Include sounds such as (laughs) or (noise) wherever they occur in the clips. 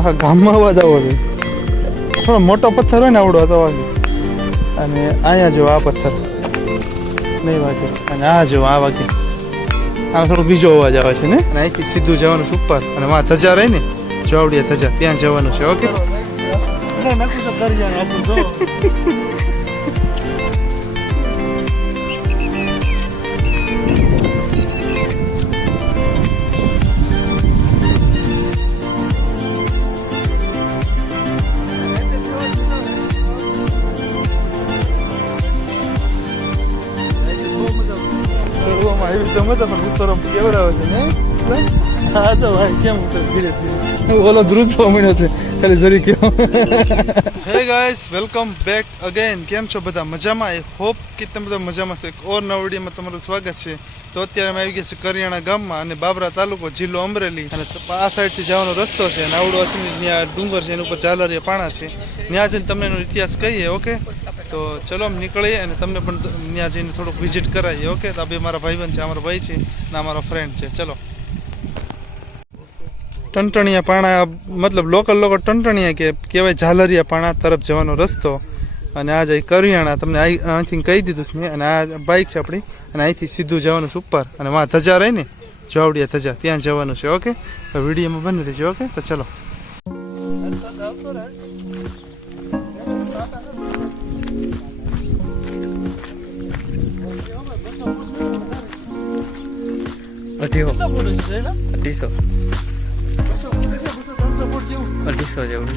આખા ગામમાં અવાજ આવો છે. થોડો મોટો પથ્થર હોય ને આવડો હતો અને અહીંયા જો આ પથ્થર. નહીં વાગે. અને આ જો આ વાગે. આ થોડો બીજો અવાજ આવે છે ને? અહીંથી સીધું જવાનું છે ઉપર. અને માં ધજા રહી ને? ચોવડીયા ધજા. ત્યાં જવાનું છે, ઓકે? ચડવામાં પણ કેવડાવે છે હા તો ભાઈ કેમ ધીરે ધીરે. ઓલો ધ્રુજ મળ્યો છે. ખાલી જરી કેમ હે ગાઈસ વેલકમ બેક અગેન કેમ છો બધા? મજામાં? આઈ હોપ કે તમે બધા મજામાં છો. એક ઓર નવા વિડીયોમાં તમારું સ્વાગત છે. તો અત્યારે અમે આવી ગયા છે કરિયાણા ગામમાં અને બાબરા તાલુકો જિલ્લો અમરેલી. અને આ સાઈડથી જવાનો રસ્તો છે. અને આવડો અસલી ત્યાં ડુંગર છે એની ઉપર ઝાલરિયા પાણા છે. ત્યાં જઈને તમને એનો ઇતિહાસ કહીએ ઓકે તો ચલો આમ નીકળીએ અને તમને પણ ત્યાં જઈને થોડુંક વિઝિટ કરાવીએ ઓકે તો બે મારા ભાઈબંધ છે, અમારો ભાઈ છે ને અમારો ફ્રેન્ડ છે. ચલો. ટંટણિયા પાણા મતલબ લોકલ લોકો ટંટણિયા કે કહેવાય ઝાલરિયા પાણા તરફ જવાનો રસ્તો. અને આ જાય કરિયાણા, તમને અહીં- અહીંથી કહી દીધું છે અને આ બાઇક છે આપણી. અને અહીંથી સીધું જવાનું છે ઉપર. અને વાં ધજા રહી ને? જોવડિયા ધજા. ત્યાં જવાનું છે ઓકે તો વિડીયોમાં બની રહેજો ઓકે તો ચલો. અઢીસો અઢીસો અઢીસો જેવું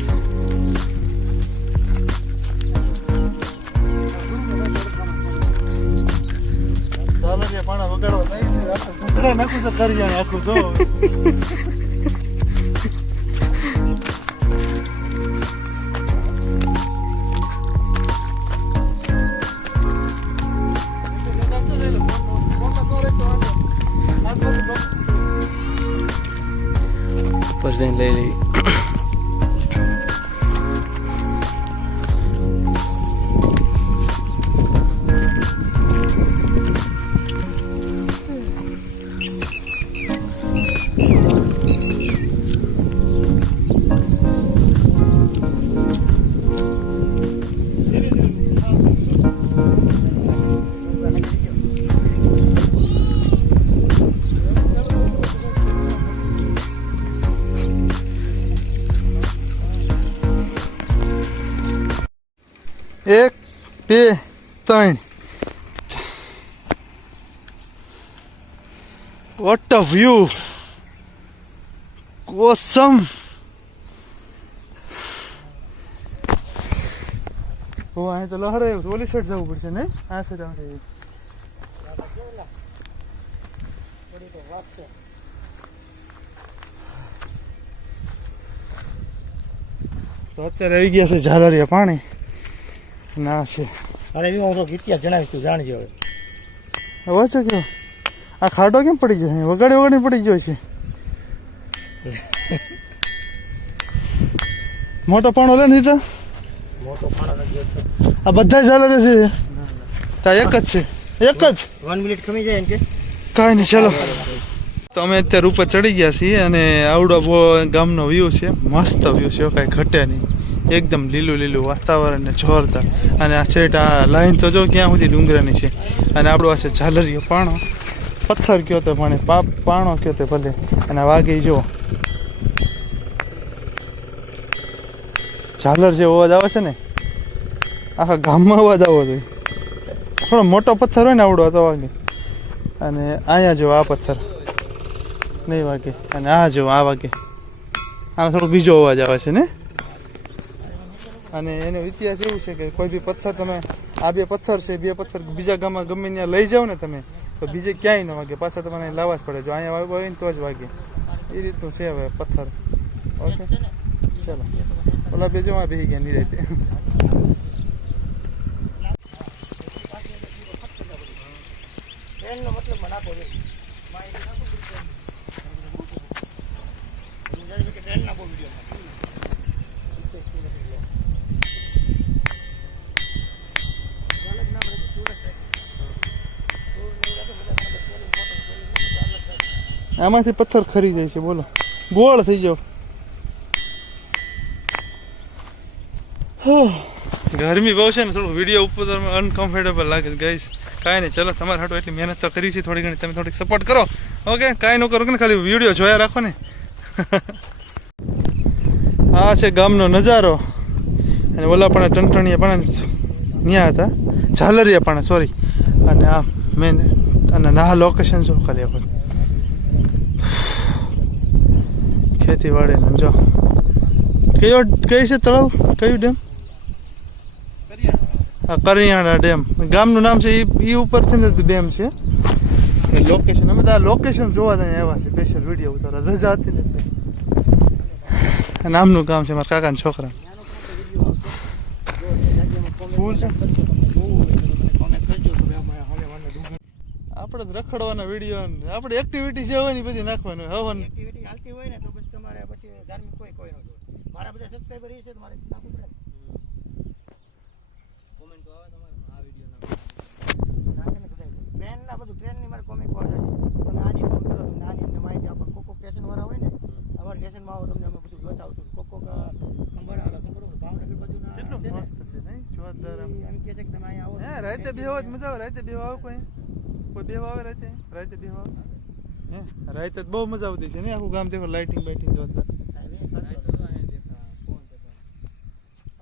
પાણા વગાડવા નાખું છે કરિયાણા આખું જો ઉપર જઈને લઈ બે ત્રણ વોટ અ વ્યૂ કોસમ ઓ અહીં તો લહર આવ્યું ઓલી સાઈડ જવું પડશે ને આ સાઈડ આવે તો અત્યારે આવી ગયા છે ઝાલરિયા પાણી ના છે. અરે એવી હું તો ઇતિહાસ જણાવીશ તું જાણજો હવે. હવે છે કયો? આ ખાડો કેમ પડી જાય વગાડી વગાડી પડી ગયો છે. મોટો પાણો લે નહીં તો? મોટો પાણો આ બધા ચાલે છે? તા એક જ છે. એક જ? વન મિનિટ ખમી જાય કે? કાંઈ નહીં ચાલો. તો અમે અત્યારે ઉપર ચડી ગયા છીએ અને આવડો ગામનો વ્યૂ છે. મસ્ત વ્યૂ છે કાંઈ ઘટે નહીં. એકદમ લીલું લીલું વાતાવરણ ને જોરદાર. અને આ છેટ આ લાઈન તો જો ક્યાં સુધી ડુંગરાની છે? અને આપણો આ છે ઝાલરીયો પાણો. પથ્થર કયો તો પણ પાપ પાણો કયો તો ભલે. અને આ વાગે જો. ઝાલર જેવો અવાજ આવે છે ને? આખા ગામમાં અવાજ આવવો જોઈએ. થોડો મોટો પથ્થર હોય ને આવડો તો વાગે. અને અહીંયા જો આ પથ્થર. નહીં વાગે. અને આ જો આ વાગે. આમાં થોડો બીજો અવાજ આવે છે ને? અને એનો ઇતિહાસ એવું છે કે કોઈ બી પથ્થર તમે, આ બે પથ્થર છે, બે પથ્થર બીજા ગામમાં ગમે ત્યાં લઈ જાઓ ને તમે, તો બીજે ક્યાંય ન વાગે. પાછા તમારે લાવવા જ પડે. જો અહીંયા હોય ને તો જ વાગે. એ રીતનું છે હવે પથ્થર. ઓકે? ચલો. ઓલા બે જોવા બેસી ગયા ટ્રેનનો મતલબ આમાંથી પથ્થર ખરી જાય છે, બોલો. ગોળ થઈ જાવ ગરમી બહુ છે ને, થોડું વીડિયો ઉપર અનકમ્ફર્ટેબલ લાગે છે ગાઈસ કાંઈ નહીં, ચલો, તમારે હાટો એટલી મહેનત તો કરી છે, થોડી ઘણી. તમે થોડીક સપોર્ટ કરો. ઓકે કાંઈ ન કરો ને, ખાલી વીડિયો જોયા રાખો ને. (laughs) આ છે ગામનો નજારો. અને ઓલા પણ ટણટણીયા પણ ત્યાં હતા. ઝાલરિયા પણ સોરી અને આ મેન અને ના લોકેશન શું ખાલી આપણે? ખેતીવાડી ને જો. કયો કઈ છે તળાવ? કયું ડેમ? આ કરિયાણા ડેમ. ગામનું નામ છે એ ઉપરથી ને ડેમ છે. લોકેશન અમે તો આ લોકેશન જોવા ત્યાં આવ્યા છે સ્પેશિયલ વીડિયો ઉતારા રજા હતી ને નામનું ગામ છે મારા કાકાના છોકરા. ફૂલ છે. આપણે રખડવાના વીડિયો આપણે એક્ટિવિટી જે હોય ને બધી નાખવાની હવન. એક્ટિવિટી ચાલતી હોય ને તો બસ તમારે પછી ધાર્મિક કોઈ કોઈ ન જોવે મારા બધા સબસ્ક્રાઈબર એ છે તો મારે નાખવું પડે કોમેન્ટ તો આવે તમારે આ વીડિયો નાખે ને બધાય. ટ્રેનના બધું ટ્રેનની મારે કોમેન્ટ આવે છે તમે આની ફોન કરો તમને આની અમને માહિતી આપો કોક કોક સ્ટેશનવાળા હોય ને અમારા સ્ટેશનમાં આવો તમને અમે બધું બતાવશું કોક કોક ખંભાળા ખબર ભાવનગર બાજુના કેટલું છે ને, મસ્ત છે નહીં જોરદાર આમ. ઈ એમ કહે છે કે તમે અહીંયા આવો હે રાતે બેહવા જ મજા આવે રાતે બેહવા આવે કોઈ કોઈ બેહવા આવે રાતે રાતે બેહવા આવે હે રાતે તો બહુ મજા આવતી છે ને આખું ગામ દેખો લાઇટિંગ બાઇટિંગ જોરદાર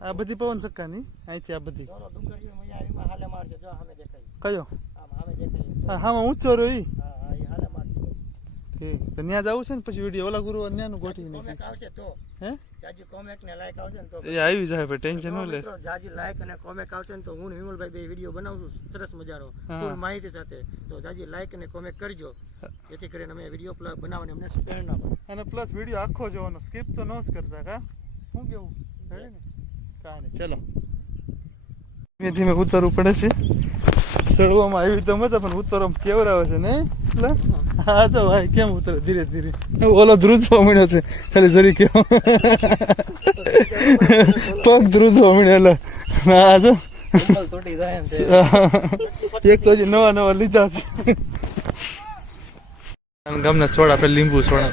આ બધી પવન ચક્કાની અહીંથી આ બધી. કયો? હા હામાં ઊંચો રહ્યો ઈ. હા હા તો ત્યાં જવું છે ને પછી વીડિયો ઓલા ગુરુ ન્યાનું ગોઠવી નાખી આવશે તો. હે? જાજી કોમેક ને લાઈક આવશે ને તો એ આવી જાય ભાઈ ટેન્શન ન લે. જાજી લાઈક અને કોમેક આવશે ને તો હું વિમલભાઈ બે વીડિયો બનાવશું સરસ મજાનો. હા. ફૂલ માહિતી સાથે. તો જાજી લાઈક અને કોમેક કરજો. જેથી કરીને અમે વીડિયો બનાવવાની અમને પ્રેરણા અને પ્લસ વીડિયો આખો જોવાનો. સ્કીપ તો ન જ કરતા કા? શું કેવું? રેડી ને? કાંઈ ચલો. ધીમે ધીમે ઉતરવું પડે છે. ચડવામાં આવી તો મજા પણ ઉતરવામાં કેવરાવે છે ને? એટલે હા તો ભાઈ કેમ ઉતરે? ધીરે ધીરે. ઓલો ધ્રુજવા મળ્યો છે. ખાલી જરી કેમ પગ ધ્રુજવા મળ્યો એટલે હા જો. એક તો હજી નવા નવા લીધા છે. ગામના સોડા પેલા લીંબુ સોડા.